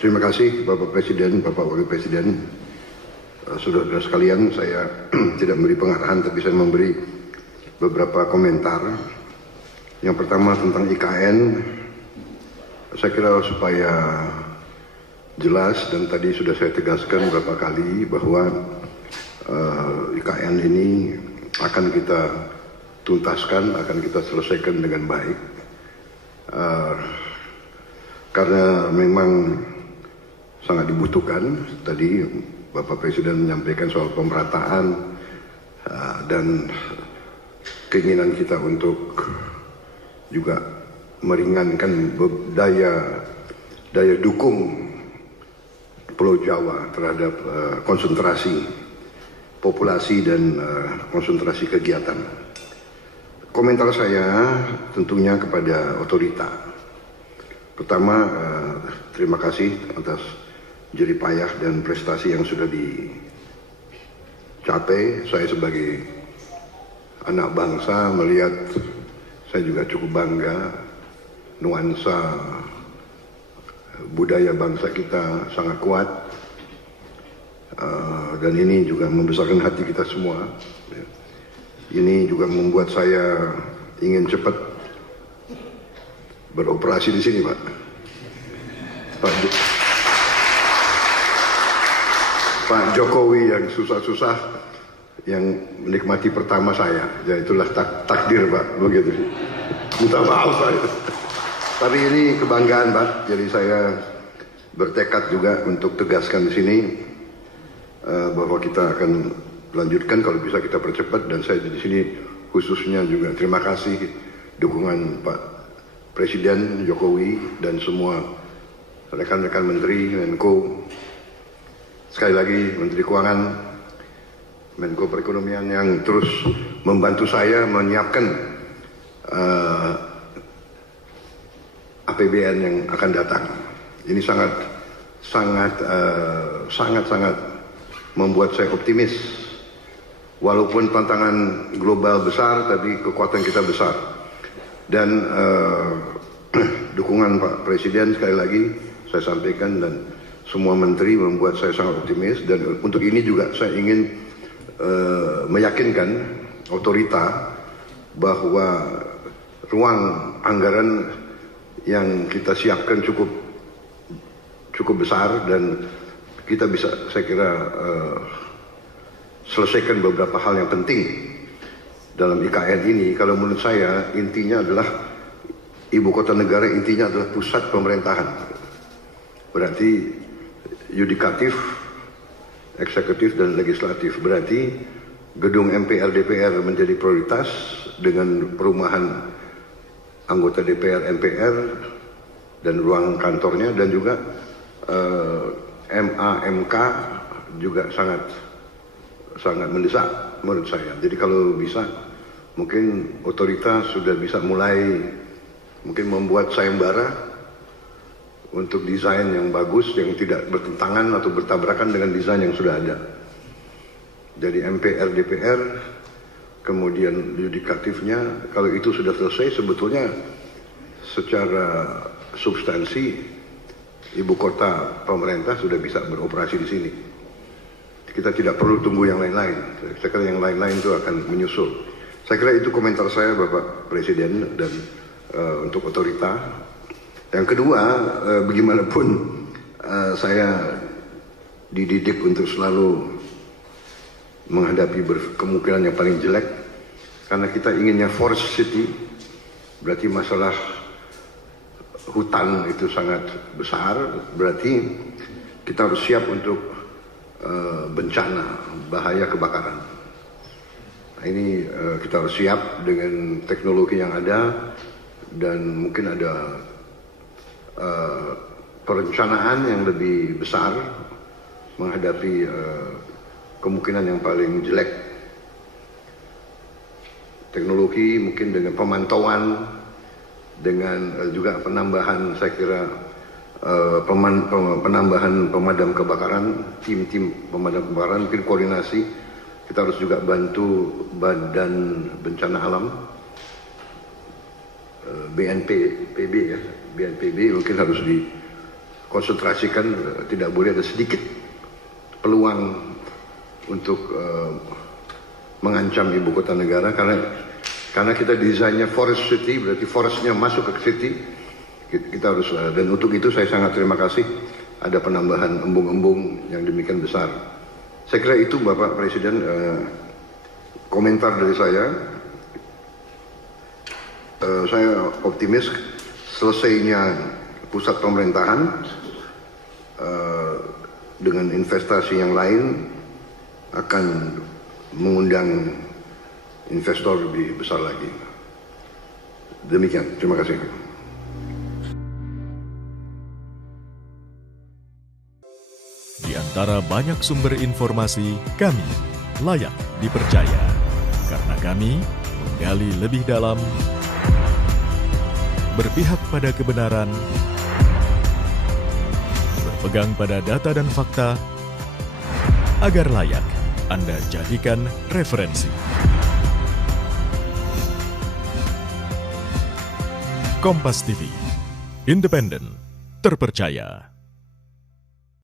Terima kasih Bapak Presiden, Bapak Wakil Presiden. Saudara-saudara sekalian, saya tidak memberi pengarahan, tapi saya memberi beberapa komentar. Yang pertama tentang IKN, saya kira supaya jelas dan tadi sudah saya tegaskan beberapa kali bahwa IKN ini akan kita tuntaskan, akan kita selesaikan dengan baik. Karena memang sangat dibutuhkan. Tadi Bapak Presiden menyampaikan soal pemerataan dan keinginan kita untuk juga meringankan daya dukung Pulau Jawa terhadap konsentrasi populasi dan konsentrasi kegiatan. Komentar saya tentunya kepada otorita. Pertama, terima kasih atas jerih payah dan prestasi yang sudah dicapai. Saya sebagai anak bangsa melihat, saya juga cukup bangga nuansa budaya bangsa kita sangat kuat, dan ini juga membesarkan hati kita semua. Ini juga membuat saya ingin cepat beroperasi di sini, Pak. Pak Jokowi yang susah-susah, yang menikmati pertama saya, ya itulah takdir, Pak, begitu. Minta maaf saya. Tapi ini kebanggaan, Pak. Jadi saya bertekad juga untuk tegaskan di sini bahwa kita akan lanjutkan, kalau bisa kita percepat. Dan saya di sini khususnya juga terima kasih dukungan Pak Presiden Jokowi dan semua rekan-rekan Menteri, Menko. Sekali lagi Menteri Keuangan, Menko Perekonomian yang terus membantu saya menyiapkan APBN yang akan datang. Ini sangat membuat saya optimis. Walaupun tantangan global besar, tapi kekuatan kita besar. Dan dukungan Pak Presiden sekali lagi saya sampaikan, dan semua menteri membuat saya sangat optimis. Dan untuk ini juga saya ingin meyakinkan otorita bahwa ruang anggaran yang kita siapkan cukup besar, dan kita bisa, saya kira, selesaikan beberapa hal yang penting dalam IKN ini. Kalau menurut saya intinya adalah ibu kota negara, intinya adalah pusat pemerintahan. Berarti yudikatif, eksekutif, dan legislatif. Berarti gedung MPR DPR menjadi prioritas dengan perumahan anggota DPR MPR dan ruang kantornya, dan juga MA/MK juga sangat mendesak menurut saya. Jadi kalau bisa, mungkin otoritas sudah bisa mulai mungkin membuat sayembara untuk desain yang bagus, yang tidak bertentangan atau bertabrakan dengan desain yang sudah ada. Jadi MPR DPR, kemudian yudikatifnya, kalau itu sudah selesai, sebetulnya secara substansi ibu kota pemerintah sudah bisa beroperasi di sini. Kita tidak perlu tunggu yang lain-lain. Saya kira yang lain-lain itu akan menyusul. Saya kira itu komentar saya, Bapak Presiden, dan untuk otorita. Yang kedua, bagaimanapun saya dididik untuk selalu menghadapi kemungkinan yang paling jelek, karena kita inginnya forest city. Berarti masalah hutan itu sangat besar, berarti kita harus siap untuk bencana, bahaya kebakaran. Nah, ini kita harus siap dengan teknologi yang ada, dan mungkin ada perencanaan yang lebih besar menghadapi kemungkinan yang paling jelek. Teknologi mungkin dengan pemantauan, dengan juga penambahan, saya kira penambahan pemadam kebakaran, tim-tim pemadam kebakaran, mungkin koordinasi. Kita harus juga bantu Badan Bencana Alam, BNPB ya, BNPB mungkin harus konsentrasikan, tidak boleh ada sedikit peluang untuk mengancam ibu kota negara, karena kita desainnya forest city, berarti forestnya masuk ke city. Kita harus, dan untuk itu saya sangat terima kasih ada penambahan embung-embung yang demikian besar. Saya kira itu Bapak Presiden komentar dari saya. Saya optimis selesainya pusat pemerintahan dengan investasi yang lain akan mengundang investor lebih besar lagi. Demikian, terima kasih. Di antara banyak sumber informasi, kami layak dipercaya. Karena kami menggali lebih dalam, berpihak pada kebenaran, berpegang pada data dan fakta, agar layak Anda jadikan referensi. Kompas TV, independen, terpercaya.